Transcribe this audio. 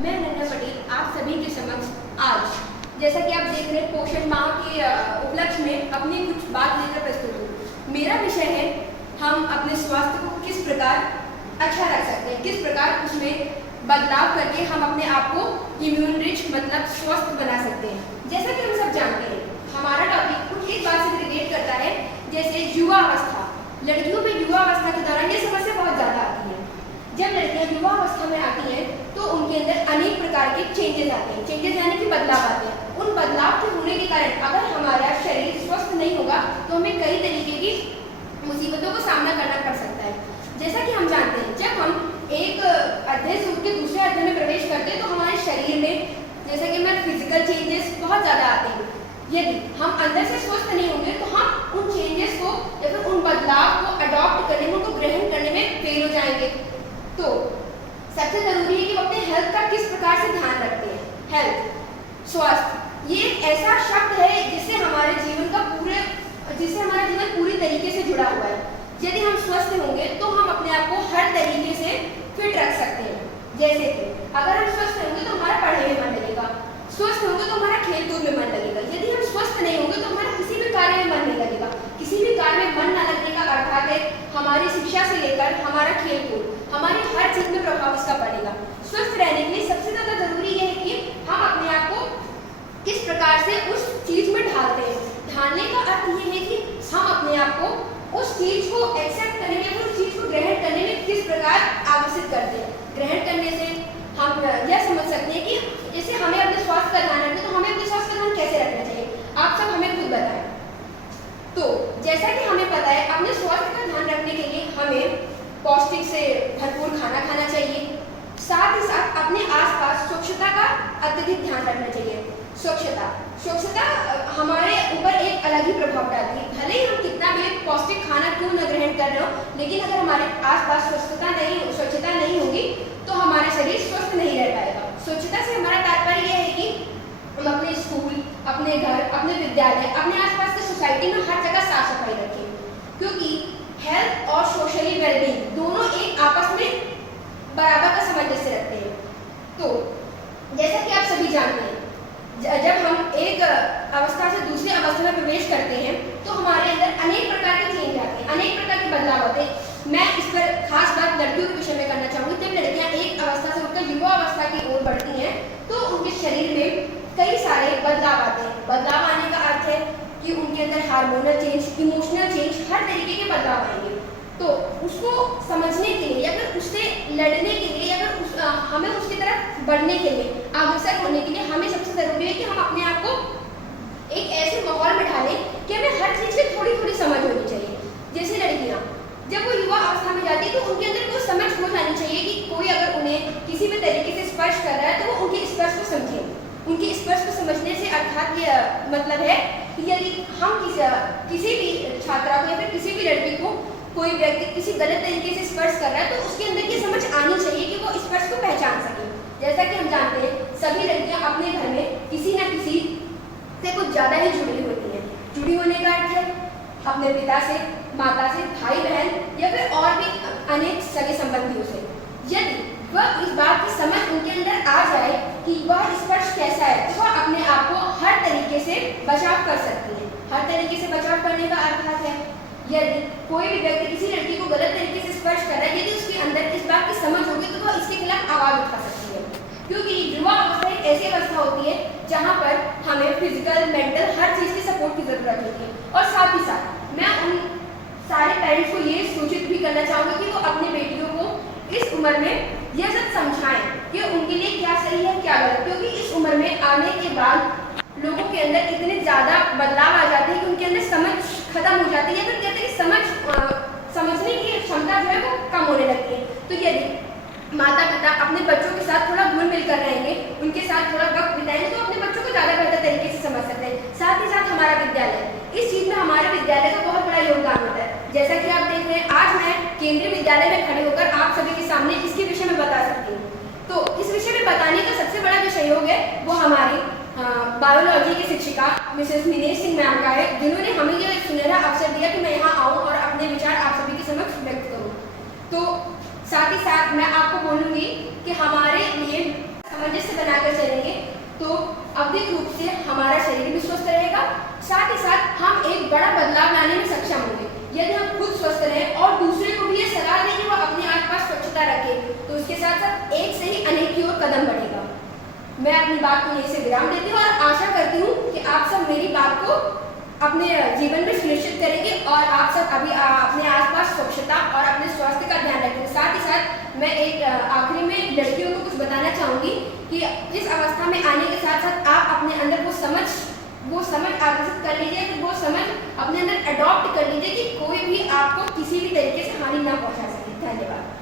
मैं अनन्या पटेल आप सभी के समक्ष आज जैसा कि आप देख रहे हैं पोषण माह के उपलक्ष्य में अपनी कुछ बात लेकर प्रस्तुत हूँ। मेरा विषय है हम अपने स्वास्थ्य को किस प्रकार अच्छा रख सकते हैं, किस प्रकार उसमें बदलाव करके हम अपने आप को इम्यून रिच मतलब स्वस्थ बना सकते हैं। जैसा कि हम सब जानते हैं हमारा टॉपिक कुछ एक बात से रिलेट करता है, जैसे युवा अवस्था। लड़कियों में युवा अवस्था के दौरान ये समस्या बहुत ज़्यादा आती है। जब लड़कियां युवा अवस्था में आती हैं तो उनके अंदर अनेक प्रकार के चेंजेस आते हैं, चेंजेस यानी कि बदलाव आते हैं। उन बदलाव के होने के कारण अगर हमारा शरीर स्वस्थ नहीं होगा तो हमें कई तरीके की मुसीबतों का सामना करना पड़ सकता है। जैसा कि हम जानते हैं जब हम एक अध्ययन से उठ के दूसरे अध्ययन में प्रवेश करते हैं तो हमारे शरीर में जैसा कि हमारे फिजिकल चेंजेस बहुत ज़्यादा आते हैं। यदि हम अंदर से स्वस्थ नहीं होंगे तो हम उन चेंजेस को या फिर उन बदलाव को अडॉप्ट करने में, उनको ग्रहण करने में फेल हो जाएंगे। तो सबसे जरूरी है कि वो अपने हेल्थ का किस प्रकार से ध्यान रखते हैं। हेल्थ, स्वास्थ्य, ये एक ऐसा शब्द है जिससे हमारे जीवन का हमारा जीवन पूरी तरीके से जुड़ा हुआ है। यदि हम स्वस्थ होंगे तो हम अपने आप को हर तरीके से फिट रख सकते हैं। जैसे कि अगर हम स्वस्थ होंगे तो हमारा पढ़ाई में मन लगेगा, स्वस्थ होंगे तो हमारा खेल कूद में मन लगेगा। यदि हम स्वस्थ नहीं होंगे तो हमारा किसी भी कार्य में मन नहीं लगेगा। किसी भी कार्य में मन न लगने का अर्थात है हमारी शिक्षा से लेकर हमारा खेल कूद, हमारी हर चीज में प्रभाव इसका पड़ेगा। स्वस्थ रहने के लिए सबसे ज्यादा जरूरी यह है कि हम अपने आप को किस प्रकार से उस चीज में ढालते हैं। ढालने का अर्थ यह है कि हम अपने आप को उस चीज को एक्सेप्ट करने में, उस चीज को ग्रहण करने में किस प्रकार आकर्षित करते हैं। ग्रहण करने से हम यह समझ सकते हैं कि जैसे हमें अपने स्वास्थ्य का ध्यान रखना है तो हमें अपने स्वास्थ्य का ध्यान कैसे रखना चाहिए, आप सब हमें खुद बताएं। तो जैसा कि हमें पता है अपने स्वास्थ्य का ध्यान रखने के लिए हमें पौष्टिक से भरपूर खाना खाना चाहिए। साथ ही साथ अपने आसपास स्वच्छता का अत्यधिक ध्यान रखना चाहिए। स्वच्छता हमारे ऊपर एक अलग ही प्रभाव डालती है। भले ही हम कितना भी पौष्टिक खाना क्यों न ग्रहण कर रहे हो, लेकिन अगर हमारे आसपास स्वच्छता नहीं होगी तो हमारा शरीर स्वस्थ नहीं रह पाएगा। स्वच्छता से हमारा तात्पर्य यह है कि हम अपने स्कूल, अपने घर, अपने विद्यालय, अपने आसपास की सोसाइटी में हर जगह साफ सफाई रखें, क्योंकि हेल्थ और सोशली वेलबींग दोनों एक आपस में बराबर का सामंजस्य रखते हैं। तो जैसा कि आप सभी जानते हैं जब हम एक अवस्था से दूसरी अवस्था में प्रवेश करते हैं तो हमारे अंदर अनेक प्रकार के चेंज आते हैं, अनेक प्रकार के बदलाव आते हैं। मैं इस पर खास बात लड़कियों के विषय में करना चाहूँगी। जब लड़कियाँ एक अवस्था से उठकर युवा अवस्था की ओर बढ़ती हैं तो उनके शरीर में कई सारे बदलाव आते हैं। बदलाव आने का अर्थ है कि उनके अंदर हार्मोनल चेंज, इमोशनल चेंज, हर तरीके के बदलाव आएंगे। तो उसको समझने के लिए या फिर उससे लड़ने के लिए या फिर हमें उसकी तरफ बढ़ने के लिए, अग्रसर होने के लिए हमें सबसे जरूरी है कि हम अपने आप को एक ऐसे माहौल में डालें कि हमें हर चीज़ की थोड़ी थोड़ी समझ होनी चाहिए। जैसे लड़कियाँ जब वो युवा अवस्था में जाती है तो उनके अंदर कुछ समझ हो जानी चाहिए कि कोई अगर उन्हें किसी भी तरीके से स्पर्श कर रहा है तो वो उनके स्पर्श को समझें। उनके स्पर्श को समझने से अर्थात ये मतलब है कि यदि हम किसी भी छात्रा को या फिर किसी भी लड़की को कोई व्यक्ति किसी गलत तरीके से स्पर्श कर रहा है तो उसके अंदर ये समझ आनी चाहिए कि वो स्पर्श को पहचान सके। जैसा कि हम जानते हैं सभी लड़कियां अपने घर में किसी न किसी से कुछ ज़्यादा ही जुड़ी होती हैं। जुड़ी होने का अर्थ है अपने पिता से, माता से, भाई बहन या फिर और भी अनेक सगे संबंधियों से। यदि वह इस बात की समझ उनके अंदर आ जाए कि वह स्पर्श कैसा है तो वह अपने आप को हर तरीके से बचाव कर सकती है। हर तरीके से बचाव करने का अर्थ है यदि कोई भी व्यक्ति किसी लड़की को गलत तरीके से स्पर्श कर रहा है, यदि उसके अंदर इस बात की समझ होगी तो वह इसके खिलाफ आवाज उठा सकती है। क्योंकि युवा अवस्था एक ऐसी अवस्था होती है जहाँ पर हमें फिजिकल, मेंटल हर चीज़ की सपोर्ट की जरूरत होती है। और साथ ही साथ मैं उन सारे पेरेंट्स को ये सूचित भी करना चाहूँगी कि वो अपनी बेटियों को इस उम्र में यह सब समझाएं कि उनके लिए क्या सही है क्या गलत। क्योंकि इस उम्र में आने के बाद लोगों के अंदर इतने ज़्यादा बदलाव आ जाते हैं कि उनके अंदर समझ खत्म हो जाती है या फिर कहते हैं समझने की क्षमता जो है वो कम होने लगती है। तो यदि माता पिता अपने बच्चों के साथ थोड़ा घुल मिल कर रहेंगे, उनके साथ थोड़ा वक्त बिताएंगे तो अपने बच्चों को ज़्यादा बेहतर तरीके से समझ सकते हैं। साथ ही साथ हमारा विद्यालय, इस चीज़ में हमारे विद्यालय का बहुत बड़ा योगदान होता है। जैसा कि आप देख रहे हैं आज मैं केंद्रीय विद्यालय में खड़े होकर आप सभी के सामने इसके विषय में बता सकती हूँ। तो इस विषय में बताने का सबसे बड़ा जो सहयोग है वो हमारी बायोलॉजी की शिक्षिका मिसेस मिनेश सिंह मैम का है, जिन्होंने हमें यह सुनहरा अवसर दिया कि मैं यहाँ आऊँ और अपने विचार आप सभी के समक्ष व्यक्त करूँ। तो साथ ही साथ मैं आपको बोलूँगी कि हमारे लिए समझ मैं अपनी बात को यहीं से विराम देती हूँ और आशा करती हूँ कि आप सब मेरी बात को अपने जीवन में सुनिश्चित करेंगे और आप सब अभी अपने आसपास स्वच्छता और अपने स्वास्थ्य का ध्यान रखेंगे। साथ ही साथ मैं एक आखिरी में लड़कियों को कुछ बताना चाहूँगी कि इस अवस्था में आने के साथ साथ आप अपने अंदर वो समझ आकर्षित कर लीजिए, वो समझ अपने अंदर अडॉप्ट कर लीजिए कि कोई भी आपको किसी भी तरीके से हानि ना पहुँचा सके। धन्यवाद।